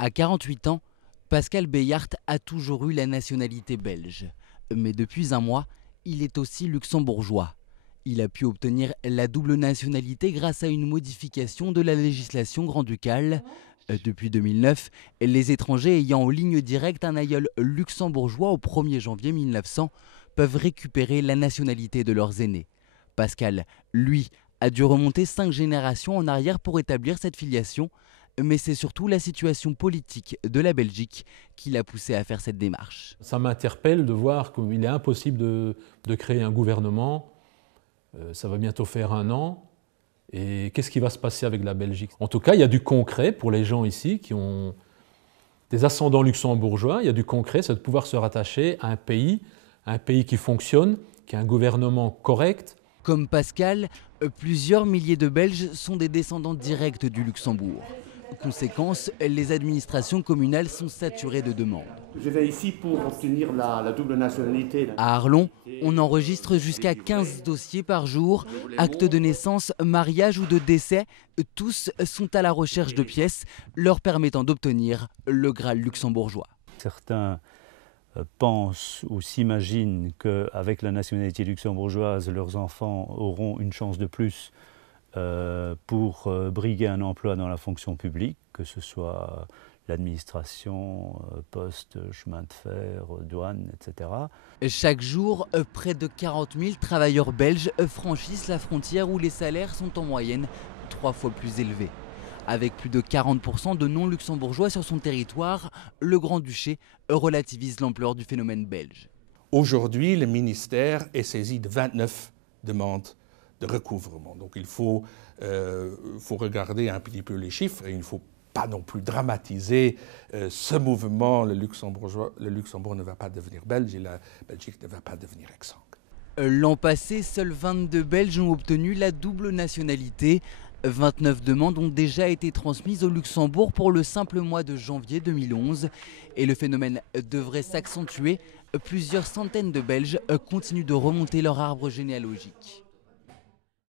À 48 ans, Pascal Béyart a toujours eu la nationalité belge. Mais depuis un mois, il est aussi luxembourgeois. Il a pu obtenir la double nationalité grâce à une modification de la législation grand-ducale. Depuis 2009, les étrangers ayant en ligne directe un aïeul luxembourgeois au 1er janvier 1900 peuvent récupérer la nationalité de leurs aînés. Pascal, lui, a dû remonter 5 générations en arrière pour établir cette filiation, mais c'est surtout la situation politique de la Belgique qui l'a poussé à faire cette démarche. Ça m'interpelle de voir qu'il est impossible de créer un gouvernement. Ça va bientôt faire 1 an. Et qu'est-ce qui va se passer avec la Belgique? En tout cas, il y a du concret pour les gens ici qui ont des ascendants luxembourgeois. Il y a du concret, c'est de pouvoir se rattacher à un pays qui fonctionne, qui a un gouvernement correct. Comme Pascal, plusieurs milliers de Belges sont des descendants directs du Luxembourg. Conséquence, les administrations communales sont saturées de demandes. Je vais ici pour obtenir la double nationalité. À Arlon, on enregistre jusqu'à 15 dossiers par jour. Actes de naissance, mariage ou de décès, tous sont à la recherche de pièces leur permettant d'obtenir le Graal luxembourgeois. Certains pensent ou s'imaginent qu'avec la nationalité luxembourgeoise, leurs enfants auront une chance de plus pour briguer un emploi dans la fonction publique, que ce soit l'administration, poste, chemin de fer, douane, etc. Chaque jour, près de 40 000 travailleurs belges franchissent la frontière où les salaires sont en moyenne 3 fois plus élevés. Avec plus de 40% de non-luxembourgeois sur son territoire, le Grand-Duché relativise l'ampleur du phénomène belge. Aujourd'hui, le ministère est saisi de 29 demandes de recouvrement. Donc il faut regarder un petit peu les chiffres et il ne faut pas non plus dramatiser ce mouvement. Le Luxembourg ne va pas devenir belge et la Belgique ne va pas devenir exsangue. L'an passé, seuls 22 Belges ont obtenu la double nationalité. 29 demandes ont déjà été transmises au Luxembourg pour le simple mois de janvier 2011. Et le phénomène devrait s'accentuer. Plusieurs centaines de Belges continuent de remonter leur arbre généalogique.